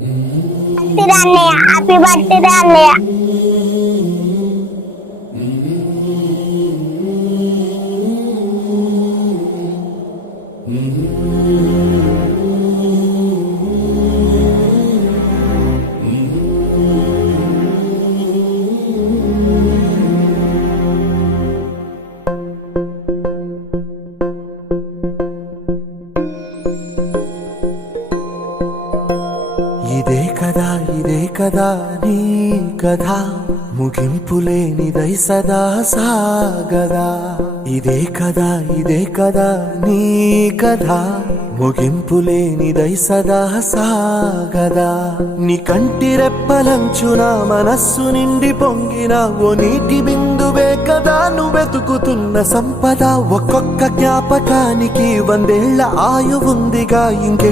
Happy birthday అన్నయ్య. ఇదే కదా నీ కథ, ముగింపులేనిదై సదా సాగదా. ఇదే కదా నీ కథ, ముగింపులేనిదై సదా సాగదా. నీ కంటి రెప్పలంచున మనస్సు నిండి పొంగిన ఓ నీటి బిందువే కదా నువ్వెతుకుతున్న సంపద. ఒక్కొక్క జ్ఞాపకానికి 100 ఏళ్ల ఆయువుందిగా ఇంకె